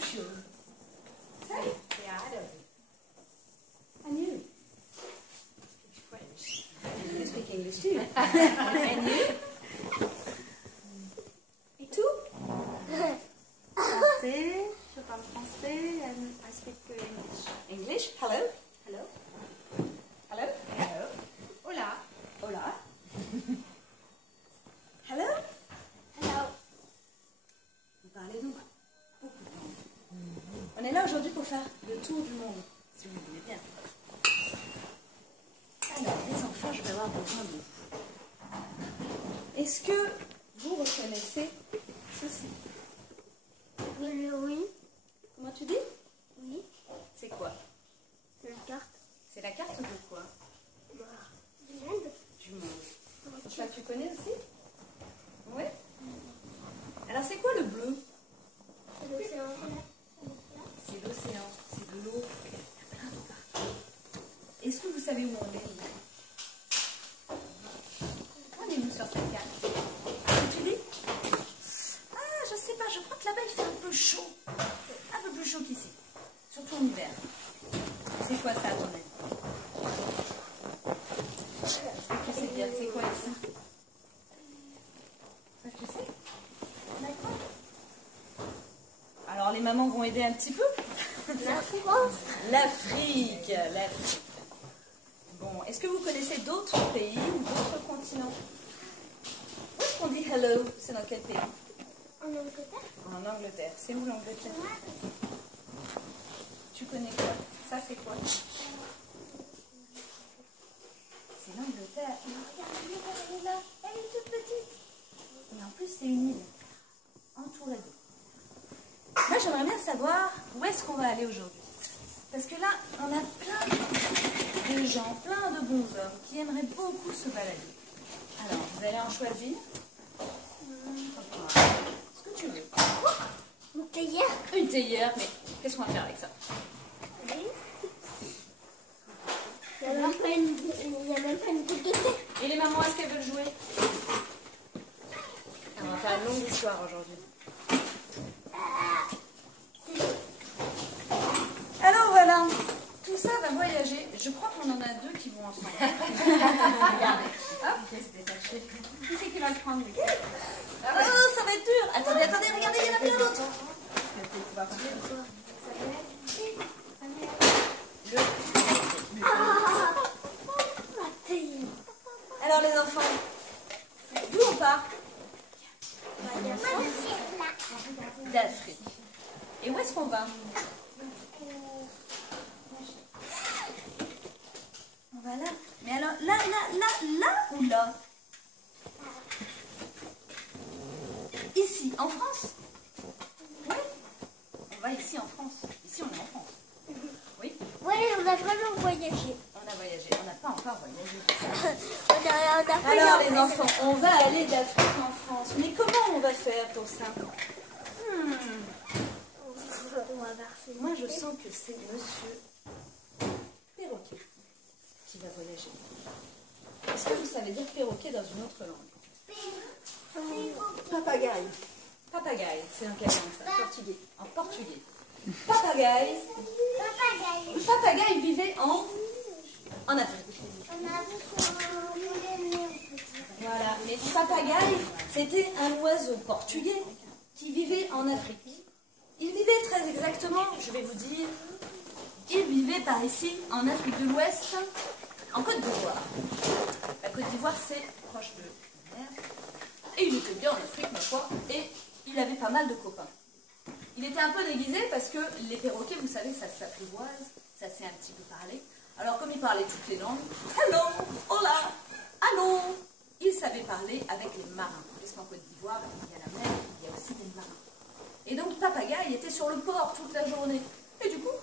Lucio? Say. Yeah, I don't. And you? Speak French. You speak English too. And you? Et tout? Français. Je parle français. And I speak English. English? Hello? Hello? Hello? Hello. Hola. Hola. Hello? Hello. Vous parlez donc beaucoup de langues. On est là aujourd'hui pour faire le tour du monde, si vous voulez bien. Alors, les enfants, je vais avoir besoin de vous. Est-ce que vous reconnaissez ceci? Oui. Comment tu dis? Oui. C'est quoi? La carte. C'est la carte de quoi? Du monde. Du monde. Toi, tu connais aussi? Oui. Alors, c'est quoi le bleu? C'est l'océan. C'est l'océan, c'est de l'eau. Est-ce que vous savez où on est? On est où sur cette carte? Tu dis? Ah, je sais pas, je crois que là-bas il fait un peu chaud. Un peu plus chaud qu'ici. Surtout en hiver. C'est quoi ça à ton avis? Est-ce que tu sais dire c'est quoi ici? Ça tu sais? D'accord. Alors les mamans vont aider un petit peu? La France. L'Afrique, l'Afrique. Bon, est-ce que vous connaissez d'autres pays ou d'autres continents? Où est-ce qu'on dit hello? C'est dans quel pays? En Angleterre. En Angleterre. C'est où l'Angleterre? Tu connais quoi? Ça c'est quoi? C'est l'Angleterre. Regarde, elle est là. Elle est toute petite. Et en plus c'est une île. Entourée d'eau. Moi j'aimerais bien savoir où est-ce qu'on va aller aujourd'hui. Parce que là, on a plein de gens, plein de bons hommes qui aimeraient beaucoup se balader. Alors, vous allez en choisir? Ce que tu veux. Une théière. Une théière, mais qu'est-ce qu'on va faire avec ça? Il n'y a même pas une goutte de thé. Et les mamans, est-ce qu'elles veulent jouer? On va faire une longue histoire aujourd'hui. Alors voilà, tout ça va voyager. Je crois qu'on en a deux qui vont ensemble. Regardez. Hop, c'est détaché. Qui c'est qui va le prendre? Oh, ça va être dur. Attendez, regardez, il y en a plein d'autres. Alors les enfants, d'où on part? D'Afrique. Et où est-ce qu'on va? On va là. Mais alors, là ou là? Ici, en France? Oui. On va ici en France. Ici, on est en France. Oui. Oui, on a vraiment voyagé. On a voyagé. On n'a pas encore voyagé. Alors les enfants, on va aller d'Afrique en France. Mais comment on va faire pour ça? Moi, je sens que c'est monsieur Perroquet qui va voyager. Est-ce que vous savez dire perroquet dans une autre langue? Papagaï. Papagaï, c'est dans quelle langue ça? Portugais. En portugais. Papagaï. Papagaï vivait en Afrique. Voilà, mais papagaï, c'était un oiseau portugais qui vivait en Afrique. Il vivait très exactement, je vais vous dire, il vivait par ici, en Afrique de l'Ouest, en Côte d'Ivoire. La Côte d'Ivoire, c'est proche de la mer. Et il était bien en Afrique, ma foi, et il avait pas mal de copains. Il était un peu déguisé parce que les perroquets, vous savez, ça s'apprivoise, ça sait un petit peu parler. Alors comme il parlait toutes les langues, hello, hola, allô, il savait parler avec les marins. Puisqu'en Côte d'Ivoire, il y a la mer, il y a aussi des marins. Et donc Papagaï était sur le port toute la journée. Et du coup,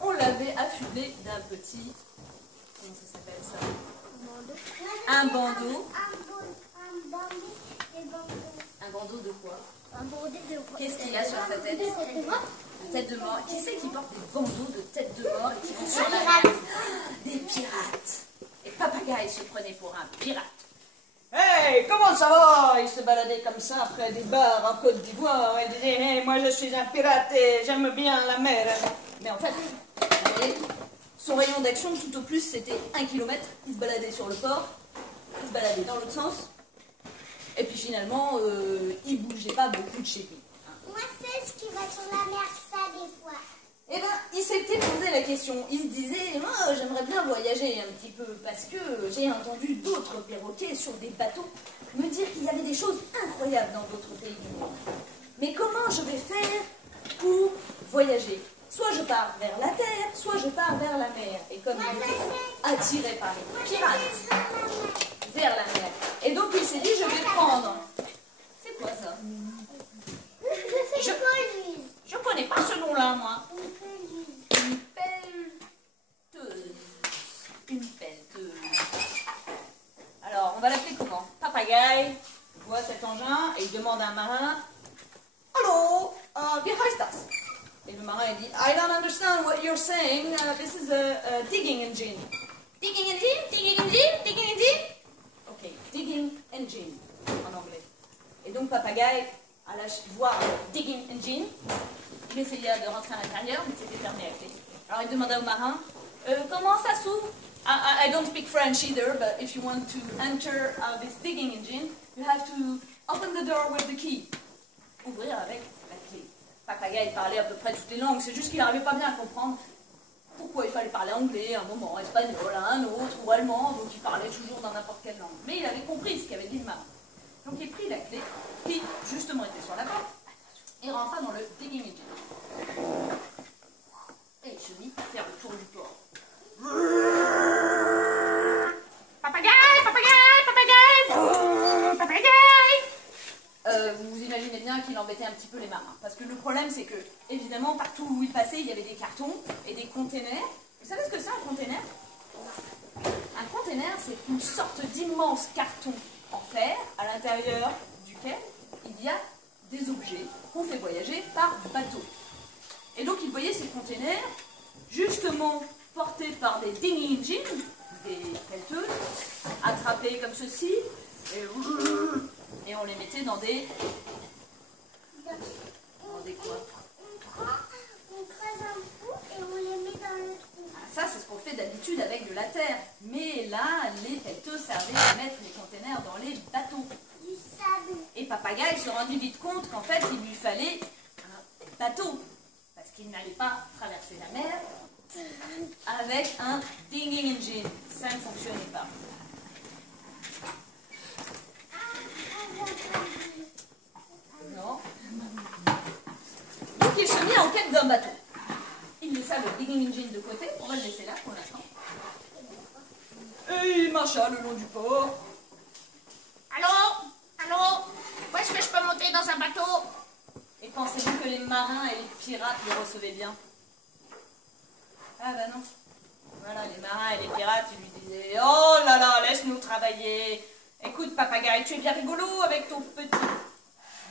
on l'avait affublé d'un petit... Comment ça s'appelle ça? Un bandeau. Un bandeau de quoi? Qu'est-ce qu'il y a sur sa tête? Une tête de mort. Qui c'est qui porte des bandeaux de tête de mort et qui vont sur la mer? Des pirates. Et Papagaï se prenait pour un pirate. Hey, comment ça va? Il se baladait comme ça après des bars en Côte d'Ivoire. Il disait, hey, moi je suis un pirate et j'aime bien la mer. Mais en fait, vous voyez, son rayon d'action, tout au plus, c'était 1 kilomètre. Il se baladait sur le port, il se baladait dans l'autre sens. Et puis finalement, il bougeait pas beaucoup de chez lui. Moi, c'est ce qui va sur la mer, ça, des fois. Eh ben, il s'était posé la question. Il se disait, moi, j'aimerais bien voyager un petit peu parce que j'ai entendu d'autres perroquets sur des bateaux me dire qu'il y avait des choses incroyables dans d'autres pays du monde. Mais comment je vais faire pour voyager? Soit je pars vers la terre, soit je pars vers la mer. Et comme il était attiré par les pirates vers la mer. Et donc il s'est dit, je vais prendre. C'est quoi ça? Je connais pas ce nom-là, moi. Une pelleteuse. Une pelleteuse. Alors, on va l'appeler comment? Papagaï voit cet engin et il demande à un marin, Allô, wie heißt das? Et le marin il dit, I don't understand what you're saying. This is a digging engine. Digging engine? Digging engine? Digging engine? Ok, digging engine en anglais. Et donc Papagaï à la voir digging engine. Il essaya de rentrer à l'intérieur, mais c'était fermé à clé. Alors il demanda au marin, comment ça s'ouvre? I don't speak French either, but if you want to enter this digging engine, you have to open the door with the key. Ouvrir avec la clé. Papagaï parlait à peu près toutes les langues, c'est juste qu'il n'arrivait pas bien à comprendre pourquoi il fallait parler anglais, un moment espagnol, un autre, ou allemand, donc il parlait toujours dans n'importe quelle langue. Mais il avait compris ce qu'avait dit le marin. Donc il prit la clé, qui justement était sur la porte, et rentra dans le digging engine. Et il se mit à faire le tour du port. Papagaï, papagaï, papagaï, papagaï. Vous imaginez bien qu'il embêtait un petit peu les marins. Parce que le problème, c'est que, évidemment, partout où il passait, il y avait des cartons et des containers. Vous savez ce que c'est un container? Un container, c'est une sorte d'immense carton en fer à l'intérieur duquel il y a des objets qu'on fait voyager par bateau. Et donc, il voyait ces containers, justement portés par des digging engines, des pelleteuses, attrapés comme ceci, et on les mettait dans des... Dans des quoi? On creuse un trou et on les met dans le trou. Ah, ça, c'est ce qu'on fait d'habitude avec de la terre. Mais là, les pelleteuses servaient à mettre les containers dans les bateaux. Du sable. Et Papagaï se rendit vite compte qu'en fait, il lui fallait un bateau. Parce qu'il n'allait pas traverser la mer avec un digging engine. Ça ne fonctionnait pas. Non. Donc il se mit en quête d'un bateau. Il laissa le digging engine de côté, on va le laisser là pour l'instant. Et il marcha le long du port. Allô? Allô? Où est-ce que je peux monter dans un bateau? Et pensez-vous que les marins et les pirates le recevaient bien? Ah bah non. Voilà, les marins et les pirates, ils lui disaient, oh là là, laisse-nous travailler. Écoute, Papagaï, tu es bien rigolo avec ton petit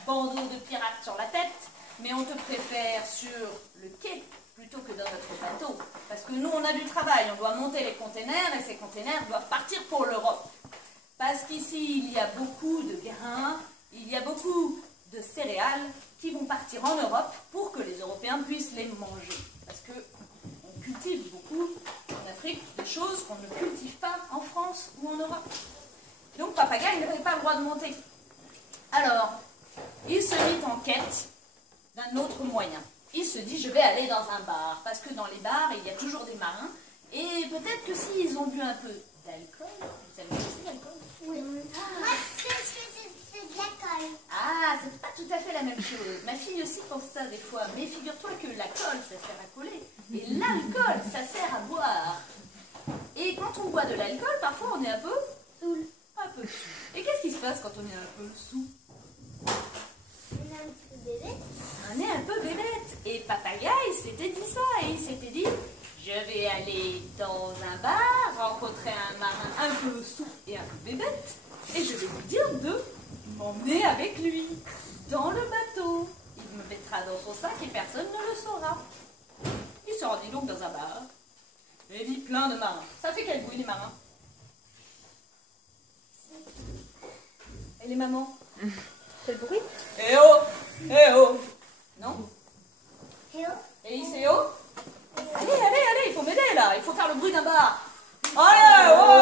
bandeau de pirates sur la tête, mais on te préfère sur le quai plutôt que dans notre bateau. Parce que nous, on a du travail, on doit monter les containers et ces containers doivent partir pour l'Europe. Parce qu'ici, il y a beaucoup de grains, il y a beaucoup de céréales qui vont partir en Europe pour que les Européens puissent les manger. Parce que on cultive beaucoup en Afrique des choses qu'on ne cultive pas en France ou en Europe. Donc Papagaï n'avait pas le droit de monter. Alors, il se mit en quête d'un autre moyen. Il se dit, je vais aller dans un bar, parce que dans les bars, il y a toujours des marins, et peut-être que s'ils ont bu un peu d'alcool, vous savez ce que c'est l'alcool? Oui. Moi, c'est de la colle. Ah, c'est pas tout à fait la même chose. Ma fille aussi pense ça des fois, mais figure-toi que la colle, ça sert à coller, et l'alcool, ça sert à boire. Et quand on boit de l'alcool, parfois on est un peu saoul. Un peu. Et qu'est-ce qui se passe quand on est un peu sous? On est un peu bébête. On est un peu bébête. Et Papagaï s'était dit ça. Et il s'était dit, je vais aller dans un bar, rencontrer un marin un peu sous et un peu bébête. Et je vais lui dire de m'emmener avec lui dans le bateau. Il me mettra dans son sac et personne ne le saura. Il se rendit donc dans un bar. Et il vit plein de marins. Ça fait quel bruit les marins? les mamans. Fais le bruit. Eh oh! Eh oh! Non? Et oh, Et c'est oh? Allez, allez, allez, il faut m'aider là, il faut faire le bruit d'un bar. Allez, ouais,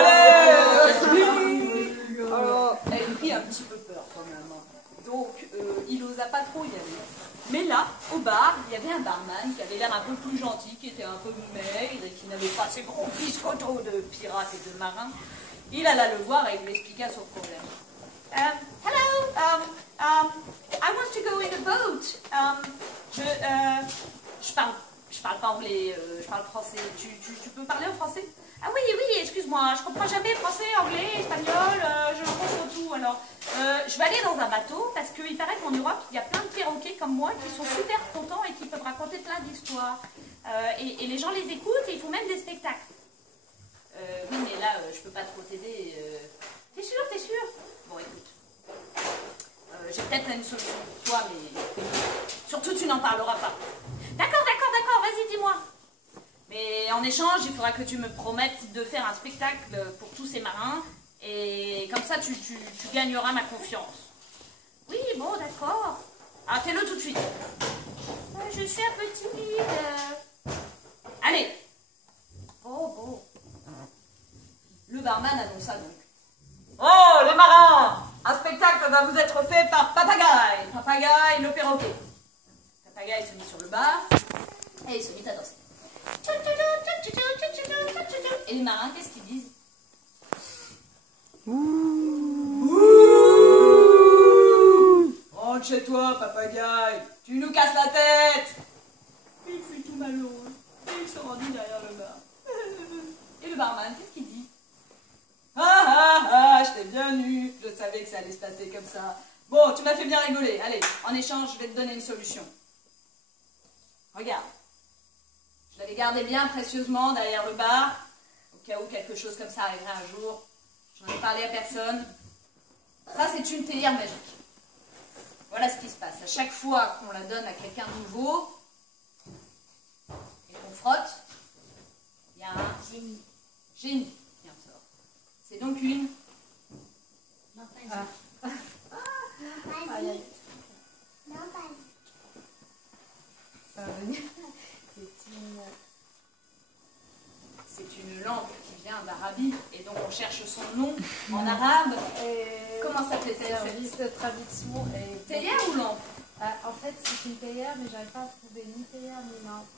allez. Alors, elle prit un petit peu peur quand même. Donc, il n'osa pas trop y aller. Mais là, au bar, il y avait un barman qui avait l'air un peu plus gentil, qui était un peu maigre et qui n'avait pas ces gros biscottos de pirates et de marins. Il alla le voir et il lui expliqua son problème. Hello, I want to go in a boat. Je parle pas anglais, je parle français. Tu peux parler en français? Ah oui, oui, excuse-moi, je comprends jamais français, anglais, espagnol, je confonds tout. Alors, je vais aller dans un bateau parce qu'il paraît qu'en Europe, il y a plein de perroquets comme moi qui sont super contents et qui peuvent raconter plein d'histoires. Et les gens les écoutent et ils font même des spectacles. Oui, mais là, je peux pas trop t'aider. T'es sûr, t'es sûr? Bon, écoute. J'ai peut-être une solution pour toi, mais surtout tu n'en parleras pas. D'accord, d'accord, d'accord, vas-y, dis-moi. Mais en échange, il faudra que tu me promettes de faire un spectacle pour tous ces marins, et comme ça, tu gagneras ma confiance. Oui, bon, d'accord. Ah, fais-le tout de suite. Je suis un peu timide. Allez. Oh, bon. Le barman annonça donc. Oh, les marins! Un spectacle va vous être fait par Papagaï. Papagaï, le perroquet. Papagaï se mit sur le bar et il se mit à danser. Et les marins, qu'est-ce qu'ils disent? Rentre chez toi, Papagaï. Tu nous casses la tête. Il fut tout malheureux. Et il se rendit derrière le bar. Et le barman, qu'est-ce qu'il dit? Ah ah ah, je t'ai bien eu. Je savais que ça allait se passer comme ça. Bon, tu m'as fait bien rigoler. Allez, en échange, je vais te donner une solution. Regarde. Je l'avais gardé bien précieusement derrière le bar, au cas où quelque chose comme ça arriverait un jour. J'en ai parlé à personne. Ça, c'est une théière magique. Voilà ce qui se passe. À chaque fois qu'on la donne à quelqu'un de nouveau et qu'on frotte, il y a un génie qui en sort. C'est donc une... non, pas y. Non, pas y. Non, pas y. Ça va venir. C'est une langue qui vient d'Arabie et donc on cherche son nom en arabe. Comment s'appelait-elle? Service de traduction et... Théière ou lampe? En fait, c'est une théière, mais j'arrive pas à trouver ni théière ni lampe.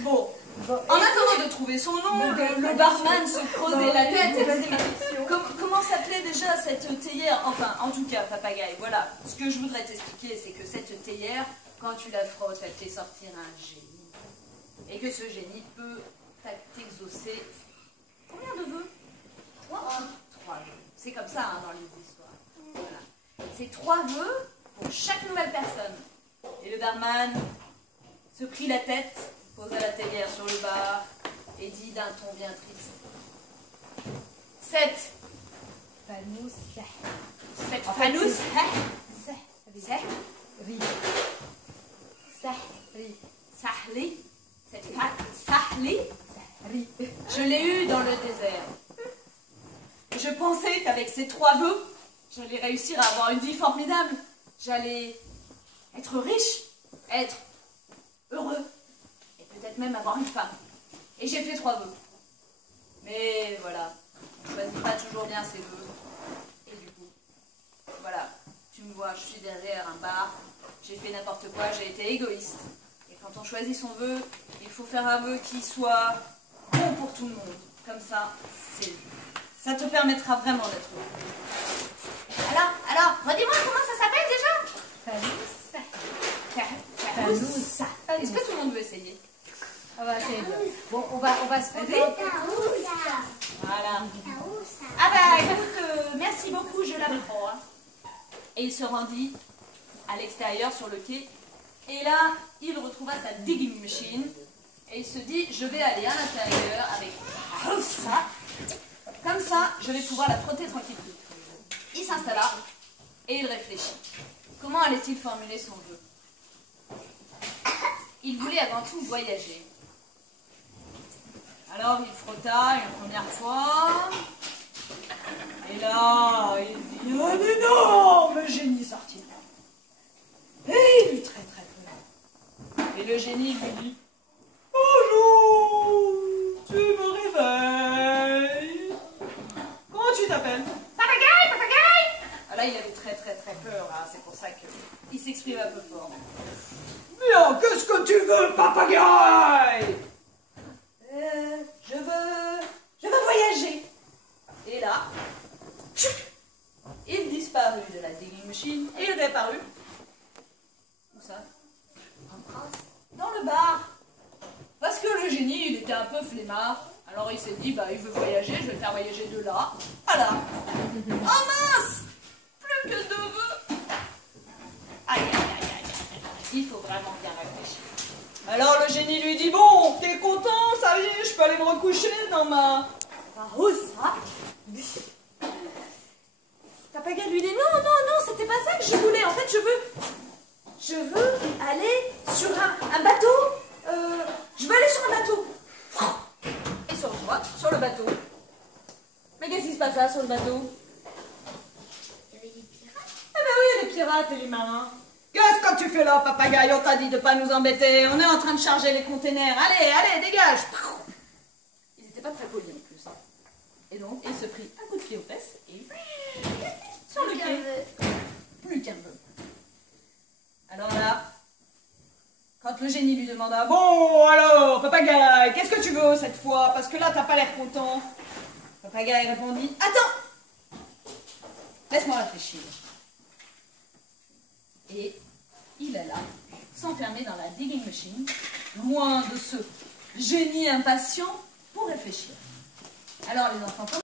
Bon, en attendant de trouver son nom, le barman se creusait la tête et disait mais comment s'appelait déjà cette théière? Enfin, en tout cas, Papagaï, voilà. Ce que je voudrais t'expliquer, c'est que cette théière, quand tu la frottes, elle fait sortir un génie. Et que ce génie peut t'exaucer. Combien de vœux? 3 vœux. C'est comme ça hein, dans les histoires. Voilà. C'est 3 vœux pour chaque nouvelle personne. Et le barman se prit la tête, posa la théière sur le bar et dit d'un ton bien triste. 7 Fanous, 7 fanous. Sahli. Sahli. Je l'ai eu dans le désert. Et je pensais qu'avec ces 3 vœux, j'allais réussir à avoir une vie formidable. J'allais être riche, être heureux, et peut-être même avoir une femme. Et j'ai fait 3 vœux. Mais voilà, on ne choisit pas toujours bien ses vœux. Et du coup, voilà, tu me vois, je suis derrière un bar, j'ai fait n'importe quoi, j'ai été égoïste. Et quand on choisit son vœu, il faut faire un vœu qui soit bon pour tout le monde. Comme ça, ça te permettra vraiment d'être heureux. Alors, redis-moi comment ça s'appelle déjà? Fanous. Est-ce que tout le monde veut essayer? On va essayer. Bon, on va se poser. Voilà. Ah bah écoute, merci beaucoup, je l'apprends. Hein. Et il se rendit à l'extérieur sur le quai. Et là, il retrouva sa digging machine. Et il se dit, je vais aller à l'intérieur avec ça. Comme ça, je vais pouvoir la frotter tranquillement. Il s'installa et il réfléchit. Comment allait-il formuler son vœu? Il voulait avant tout voyager. Alors il frotta une première fois. Et là, il dit un énorme génie sortira. Et il eut très très peur. Et le génie lui dit bonjour, tu me réveilles. Comment tu t'appelles? Papagaï, papagaï. Ah là, il avait très très très peur, hein. C'est pour ça qu'il s'exprime un peu fort. Bien, qu'est-ce que tu veux, papagaï? Je veux voyager. Et là, tchouc, il disparut de la digging machine et il réapparut. Où ça? Dans le bar. Parce que le génie, il était un peu flemmard. Alors il s'est dit, bah il veut voyager, je vais le faire voyager de là à là. Oh mince! Plus que deux vœux. Aïe, aïe, aïe, aïe, aïe. Il faut vraiment bien réfléchir. Alors le génie lui dit, bon, t'es content, ça y est, je peux aller me recoucher dans ma... Rosa. Papagaï lui dit non, c'était pas ça que je voulais. En fait, je veux aller sur un bateau. Je veux aller sur un bateau. Et sur quoi? Sur le bateau. Mais qu'est-ce qui se passe là sur le bateau? Il y avait des pirates. Eh ben oui, les pirates et les marins. Qu'est-ce que tu fais là, papagaï? On t'a dit de pas nous embêter. On est en train de charger les containers. Allez, allez, dégage. Ils n'étaient pas très polis en plus. Hein. Et donc, il se prit un coup de pied aux fesses et sur le quai. Plus qu'un peu. Alors là, quand le génie lui demanda, bon alors, papagaï, qu'est-ce que tu veux cette fois? Parce que là, t'as pas l'air content. Papagaï répondit, attends, laisse-moi réfléchir. Et il alla s'enfermer dans la digging machine, loin de ce génie impatient, pour réfléchir. Alors les enfants,